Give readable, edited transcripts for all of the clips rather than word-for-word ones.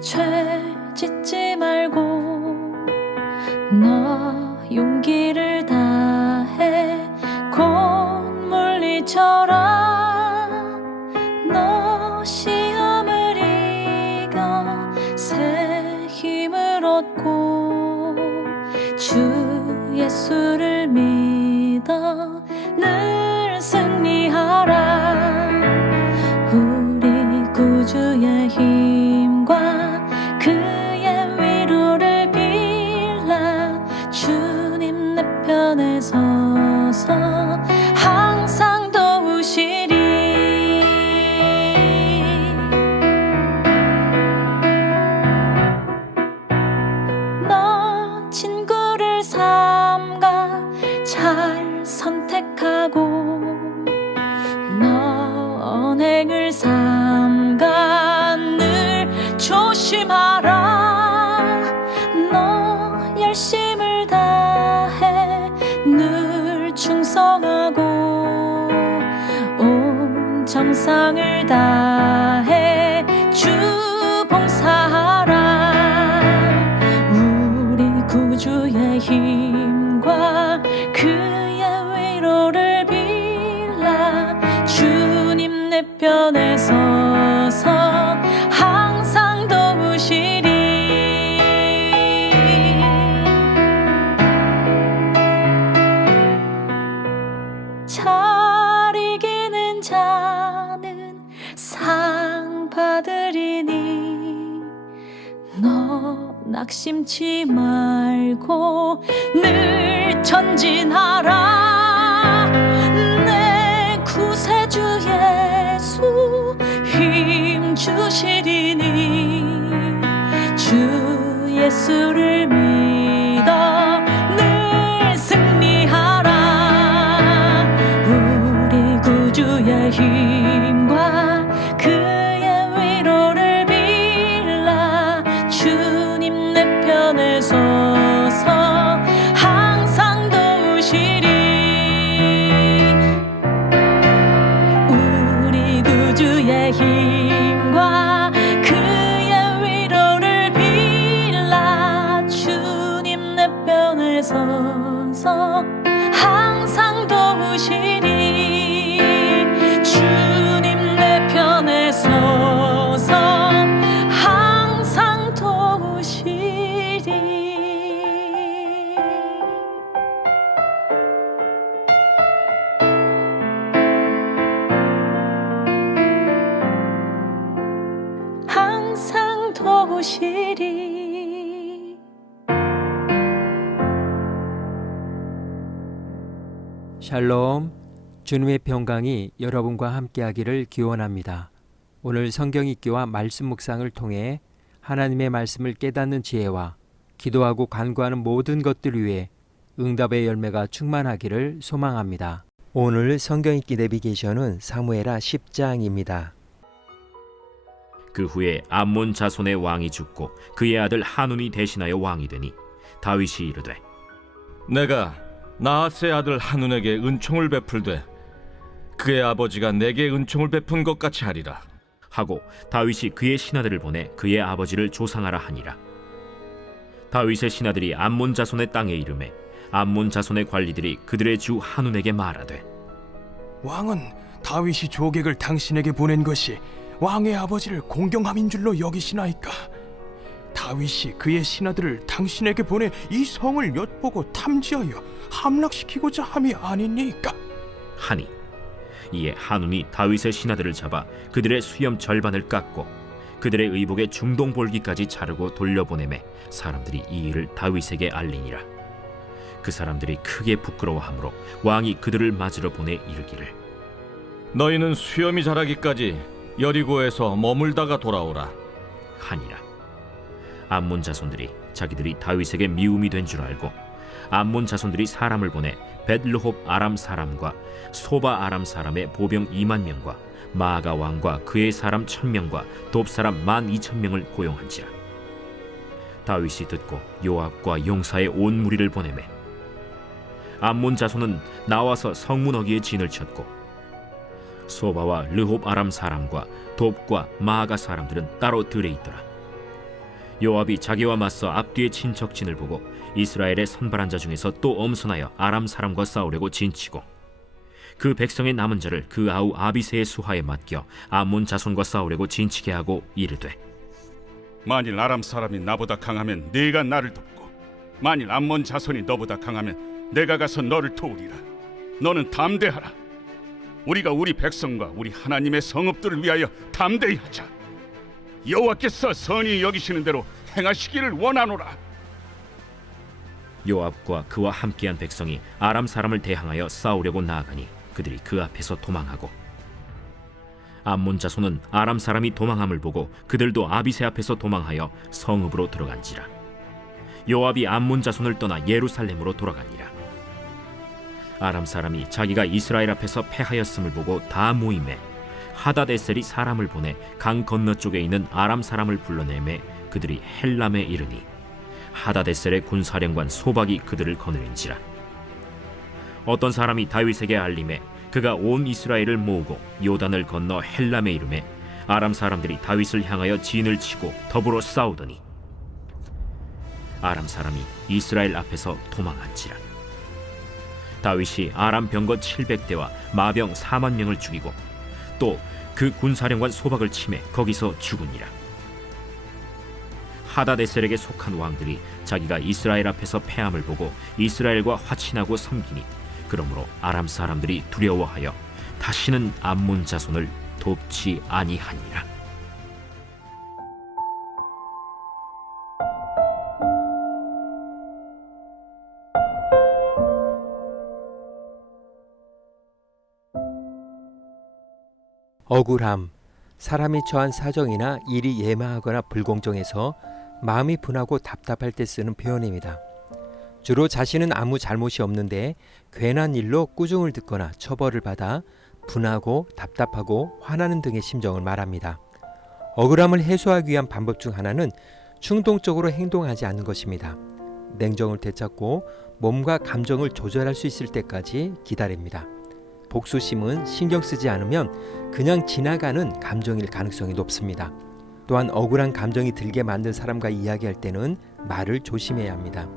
죄 짓지 말고 너 용기를 다해 곧 물리쳐라. 너 시험을 이겨 새 힘을 얻고 주 예수를 믿어 늘 승리하라. 우리 구주의 힘과 그의 위로를 빌라. 주님 내 편에 서서 항상 도우시리. 너 친구를 삼가 잘 선택하고 너 언행을 삼가 늘 조심하라. 너 열심을 다해 늘 충성하고 온 정성을 다해 주 봉사하라. 우리 구주의 힘과 그의 위로를 빌라. 주님 내 편에 서서 항상 도우시리. 잘 이기는 자는 상 받으리니 너 낙심치 말고 늘 전진하라. 내 구세주 예수 힘 주시리니 주 예수를 믿어 늘 승리하라. 우리 구주의 힘과 그의 위로를 빌라. 주님 내 편에 서서 항상 도우시리. 우리 구주의 힘과 그의 위로를 빌라. 주님 내 편에 서서 항상 도우시리. 주님 내 편에 서서 항상 도우시리. 항상 도우시리. 샬롬, 주님의 평강이 여러분과 함께하기를 기원합니다. 오늘 성경 읽기와 말씀 묵상을 통해 하나님의 말씀을 깨닫는 지혜와 기도하고 간구하는 모든 것들 위해 응답의 열매가 충만하기를 소망합니다. 오늘 성경 읽기 내비게이션은 사무엘하 10장입니다. 그 후에 암몬 자손의 왕이 죽고 그의 아들 한운이 대신하여 왕이 되니 다윗이 이르되 내가 나하스의 아들 한운에게 은총을 베풀되 그의 아버지가 내게 은총을 베푼 것 같이 하리라 하고 다윗이 그의 신하들을 보내 그의 아버지를 조상하라 하니라. 다윗의 신하들이 암몬 자손의 땅에 이르매 암몬 자손의 관리들이 그들의 주 한운에게 말하되 왕은 다윗이 조객을 당신에게 보낸 것이 왕의 아버지를 공경함인 줄로 여기시나이까? 다윗이 그의 신하들을 당신에게 보내 이 성을 엿보고 탐지하여 함락시키고자 함이 아니니까? 하니 이에 한운이 다윗의 신하들을 잡아 그들의 수염 절반을 깎고 그들의 의복의 중동 볼기까지 자르고 돌려보내매 사람들이 이 일을 다윗에게 알리니라. 그 사람들이 크게 부끄러워하므로 왕이 그들을 맞으러 보내 이르기를 너희는 수염이 자라기까지 여리고에서 머물다가 돌아오라 하니라. 암몬 자손들이 자기들이 다윗에게 미움이 된 줄 알고 암몬 자손들이 사람을 보내 벳르홉 아람 사람과 소바 아람 사람의 보병 2만 명과 마아가 왕과 그의 사람 1,000명과 돕 사람 12,000명을 고용한지라. 다윗이 듣고 요압과 용사의 온 무리를 보내매 암몬 자손은 나와서 성문 어귀에 진을 쳤고 소바와 르홉 아람 사람과 돕과 마아가 사람들은 따로 들에 있더라. 요압이 자기와 맞서 앞뒤의 친척진을 보고 이스라엘의 선발한 자 중에서 또 엄선하여 아람 사람과 싸우려고 진치고 그 백성의 남은 자를 그 아우 아비새의 수하에 맡겨 암몬 자손과 싸우려고 진치게 하고 이르되 만일 아람 사람이 나보다 강하면 네가 나를 돕고 만일 암몬 자손이 너보다 강하면 내가 가서 너를 도우리라. 너는 담대하라. 우리가 우리 백성과 우리 하나님의 성읍들을 위하여 담대히 하자. 여호와께서 선히 여기시는 대로 행하시기를 원하노라. 요압과 그와 함께한 백성이 아람 사람을 대항하여 싸우려고 나아가니 그들이 그 앞에서 도망하고 암몬 자손은 아람 사람이 도망함을 보고 그들도 아비새 앞에서 도망하여 성읍으로 들어간지라. 요압이 암몬 자손을 떠나 예루살렘으로 돌아가니라. 아람 사람이 자기가 이스라엘 앞에서 패하였음을 보고 다 모임에 하다데셀이 사람을 보내 강 건너쪽에 있는 아람 사람을 불러내매 그들이 헬람에 이르니 하다데셀의 군사령관 소박이 그들을 거느린지라. 어떤 사람이 다윗에게 알림해 그가 온 이스라엘을 모으고 요단을 건너 헬람에 이르매 아람 사람들이 다윗을 향하여 진을 치고 더불어 싸우더니 아람 사람이 이스라엘 앞에서 도망한지라. 다윗이 아람 병거 700대와 마병 4만 명을 죽이고 또 그 군사령관 소박을 치매 거기서 죽으니라. 하다데셀에게 속한 왕들이 자기가 이스라엘 앞에서 패함을 보고 이스라엘과 화친하고 섬기니 그러므로 아람 사람들이 두려워하여 다시는 암몬 자손을 돕지 아니하니라. 억울함, 사람이 처한 사정이나 일이 예마하거나 불공정해서 마음이 분하고 답답할 때 쓰는 표현입니다. 주로 자신은 아무 잘못이 없는데 괜한 일로 꾸중을 듣거나 처벌을 받아 분하고 답답하고 화나는 등의 심정을 말합니다. 억울함을 해소하기 위한 방법 중 하나는 충동적으로 행동하지 않는 것입니다. 냉정을 되찾고 몸과 감정을 조절할 수 있을 때까지 기다립니다. 복수심은 신경 쓰지 않으면 그냥 지나가는 감정일 가능성이 높습니다. 또한 억울한 감정이 들게 만든 사람과 이야기할 때는 말을 조심해야 합니다.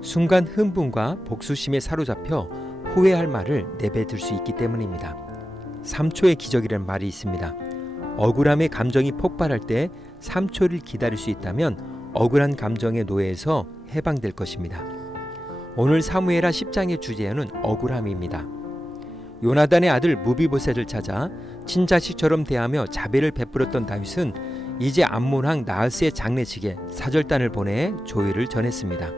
순간 흥분과 복수심에 사로잡혀 후회할 말을 내뱉을 수 있기 때문입니다. 3초의 기적이라는 말이 있습니다. 억울함의 감정이 폭발할 때 3초를 기다릴 수 있다면 억울한 감정의 노예에서 해방될 것입니다. 오늘 사무엘하 10장의 주제는 억울함입니다. 요나단의 아들 무비보셋을 찾아 친자식처럼 대하며 자비를 베풀었던 다윗은 이제 암몬 왕 나하스의 장례식에 사절단을 보내 조의를 전했습니다.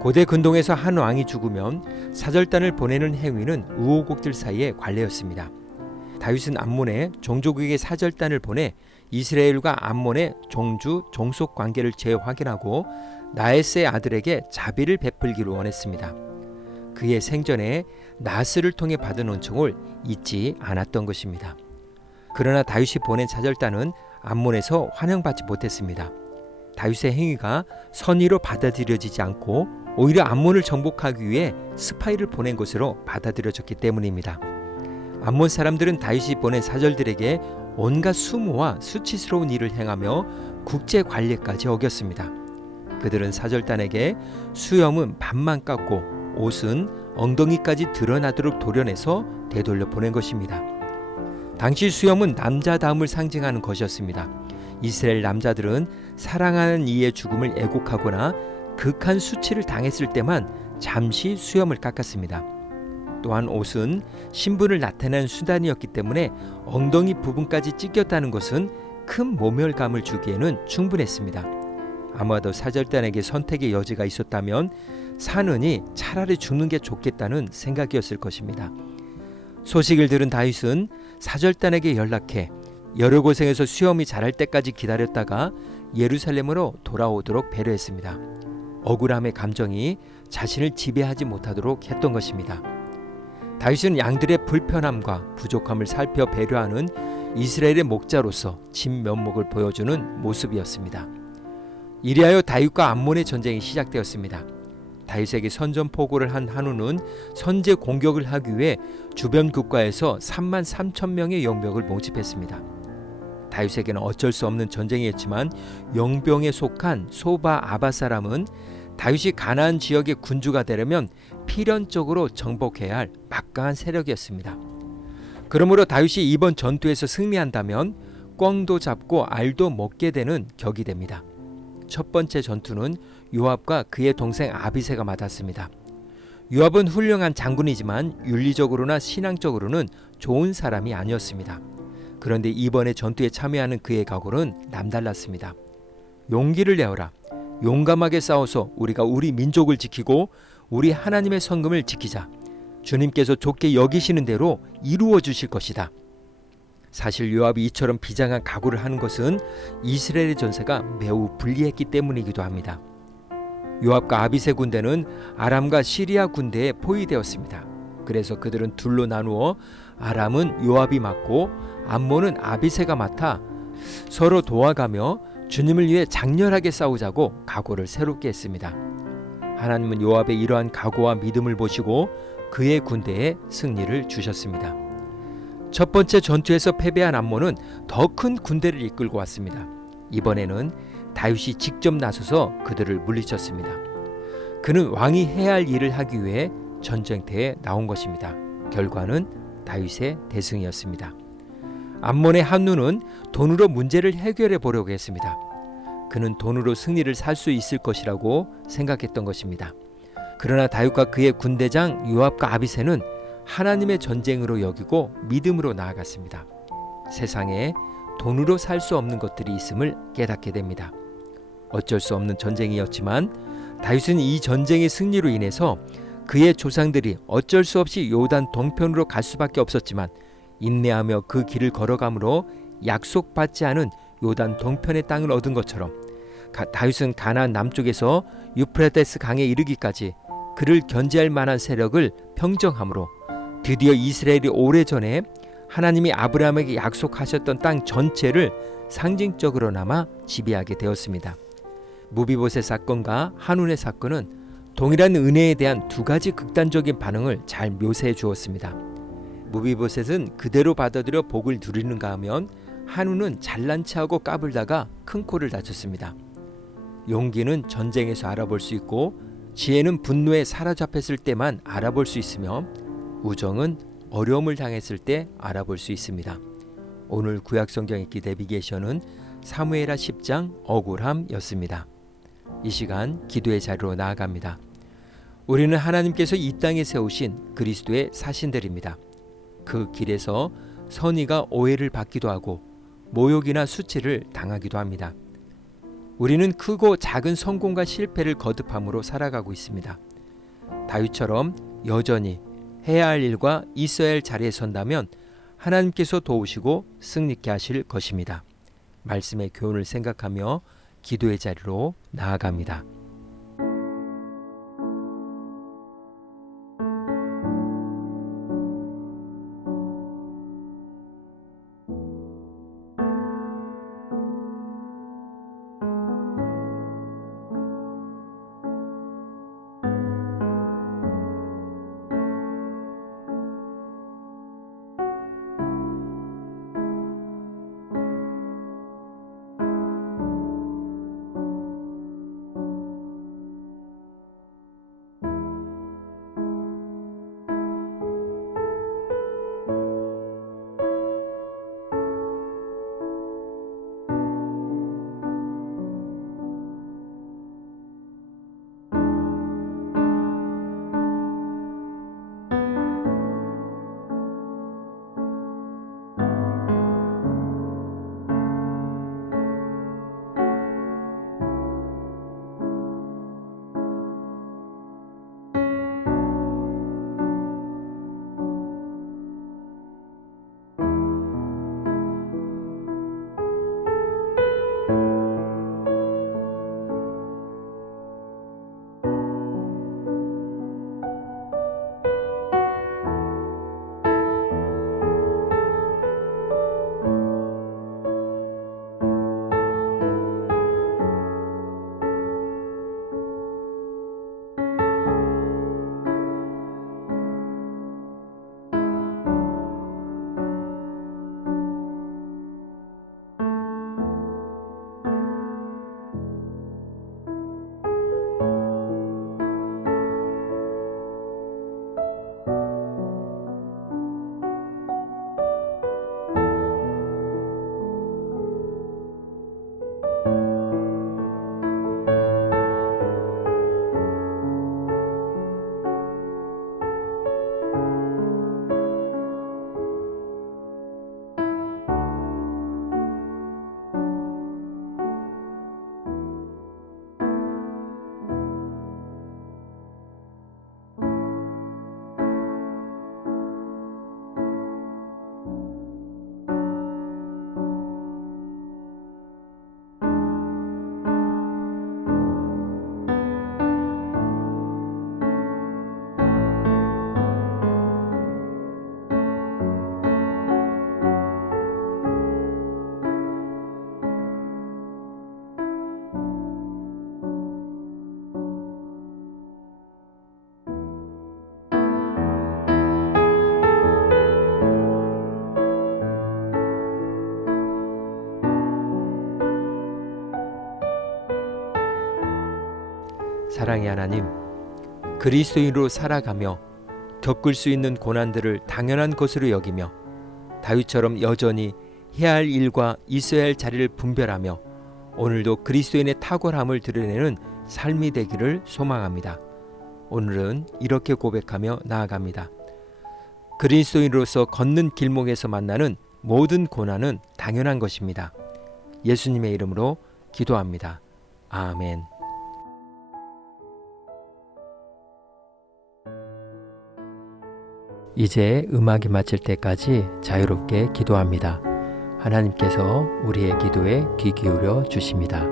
고대 근동에서 한 왕이 죽으면 사절단을 보내는 행위는 우호국들 사이의 관례였습니다. 다윗은 암몬에 종족에게 사절단을 보내 이스라엘과 암몬의 종주 종속 관계를 재확인하고 나하스의 아들에게 자비를 베풀기를 원했습니다. 그의 생전에 나하스를 통해 받은 은총을 잊지 않았던 것입니다. 그러나 다윗이 보낸 사절단은 암몬에서 환영받지 못했습니다. 다윗의 행위가 선의로 받아들여지지 않고 오히려 암몬을 정복하기 위해 스파이를 보낸 것으로 받아들여졌기 때문입니다. 암몬 사람들은 다윗이 보낸 사절들에게 온갖 수모와 수치스러운 일을 행하며 국제 관례까지 어겼습니다. 그들은 사절단에게 수염은 반만 깎고 옷은 엉덩이까지 드러나도록 도려내서 되돌려 보낸 것입니다. 당시 수염은 남자다움을 상징하는 것이었습니다. 이스라엘 남자들은 사랑하는 이의 죽음을 애곡하거나 극한 수치를 당했을 때만 잠시 수염을 깎았습니다. 또한 옷은 신분을 나타내는 수단이었기 때문에 엉덩이 부분까지 찢겼다는 것은 큰 모멸감을 주기에는 충분했습니다. 아마도 사절단에게 선택의 여지가 있었다면 사느니 차라리 죽는 게 좋겠다는 생각이었을 것입니다. 소식을 들은 다윗은 사절단에게 연락해 여러 곳에서 수염이 자랄 때까지 기다렸다가 예루살렘으로 돌아오도록 배려했습니다. 억울함의 감정이 자신을 지배하지 못하도록 했던 것입니다. 다윗은 양들의 불편함과 부족함을 살펴 배려하는 이스라엘의 목자로서 진면목을 보여주는 모습이었습니다. 이리하여 다윗과 암몬의 전쟁이 시작되었습니다. 다윗에게 선전포고를 한 한우는 선제 공격을 하기 위해 주변 국가에서 3만 3천 명의 용병을 모집했습니다. 다윗에게는 어쩔 수 없는 전쟁이었지만 용병에 속한 소바 아바 사람은 다윗이 가나안 지역의 군주가 되려면 필연적으로 정복해야 할 막강한 세력이었습니다. 그러므로 다윗이 이번 전투에서 승리한다면 꿩도 잡고 알도 먹게 되는 격이 됩니다. 첫 번째 전투는 요압과 그의 동생 아비새가 맡았습니다. 요압은 훌륭한 장군이지만 윤리적으로나 신앙적으로는 좋은 사람이 아니었습니다. 그런데 이번에 전투에 참여하는 그의 각오는 남달랐습니다. 용기를 내어라. 용감하게 싸워서 우리가 우리 민족을 지키고 우리 하나님의 성금을 지키자. 주님께서 좋게 여기시는 대로 이루어 주실 것이다. 사실 요압이 이처럼 비장한 각오를 하는 것은 이스라엘의 전세가 매우 불리했기 때문이기도 합니다. 요압과 아비새 군대는 아람과 시리아 군대에 포위되었습니다. 그래서 그들은 둘로 나누어 아람은 요압이 맡고 암몬은 아비새가 맡아 서로 도와가며 주님을 위해 장렬하게 싸우자고 각오를 새롭게 했습니다. 하나님은 요압의 이러한 각오와 믿음을 보시고 그의 군대에 승리를 주셨습니다. 첫 번째 전투에서 패배한 암몬은 더 큰 군대를 이끌고 왔습니다. 이번에는 다윗이 직접 나서서 그들을 물리쳤습니다. 그는 왕이 해야 할 일을 하기 위해 전쟁터에 나온 것입니다. 결과는 다윗의 대승이었습니다. 암몬의 한눈은 돈으로 문제를 해결해 보려고 했습니다. 그는 돈으로 승리를 살 수 있을 것이라고 생각했던 것입니다. 그러나 다윗과 그의 군대장 요압과 아비새는 하나님의 전쟁으로 여기고 믿음으로 나아갔습니다. 세상에 돈으로 살 수 없는 것들이 있음을 깨닫게 됩니다. 어쩔 수 없는 전쟁이었지만 다윗은 이 전쟁의 승리로 인해서 그의 조상들이 어쩔 수 없이 요단 동편으로 갈 수밖에 없었지만 인내하며 그 길을 걸어감으로 약속받지 않은 요단 동편의 땅을 얻은 것처럼 다윗은 가나안 남쪽에서 유프라테스 강에 이르기까지 그를 견제할 만한 세력을 평정함으로 드디어 이스라엘이 오래전에 하나님이 아브라함에게 약속하셨던 땅 전체를 상징적으로나마 지배하게 되었습니다. 무비보셋 사건과 한운의 사건은 동일한 은혜에 대한 두 가지 극단적인 반응을 잘 묘사해 주었습니다. 무비보셋은 그대로 받아들여 복을 누리는가 하면 한운은 잘난 체하고 까불다가 큰 코를 다쳤습니다. 용기는 전쟁에서 알아볼 수 있고 지혜는 분노에 사로잡혔을 때만 알아볼 수 있으며 우정은 어려움을 당했을 때 알아볼 수 있습니다. 오늘 구약성경 읽기 내비게이션은 사무엘하 10장 억울함이었습니다. 이 시간 기도의 자리로 나아갑니다. 우리는 하나님께서 이 땅에 세우신 그리스도의 사신들입니다. 그 길에서 선의가 오해를 받기도 하고 모욕이나 수치를 당하기도 합니다. 우리는 크고 작은 성공과 실패를 거듭함으로 살아가고 있습니다. 다윗처럼 여전히 해야 할 일과 있어야 할 자리에 선다면 하나님께서 도우시고 승리케 하실 것입니다. 말씀의 교훈을 생각하며 기도의 자리로 나아갑니다. 사랑의 하나님, 그리스도인으로 살아가며 겪을 수 있는 고난들을 당연한 것으로 여기며 다윗처럼 여전히 해야 할 일과 있어야 할 자리를 분별하며 오늘도 그리스도인의 탁월함을 드러내는 삶이 되기를 소망합니다. 오늘은 이렇게 고백하며 나아갑니다. 그리스도인으로서 걷는 길목에서 만나는 모든 고난은 당연한 것입니다. 예수님의 이름으로 기도합니다. 아멘. 이제 음악이 마칠 때까지 자유롭게 기도합니다. 하나님께서 우리의 기도에 귀 기울여 주십니다.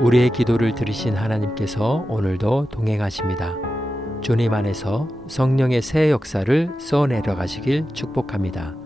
우리의 기도를 들으신 하나님께서 오늘도 동행하십니다. 주님 안에서 성령의 새 역사를 써내려 가시길 축복합니다.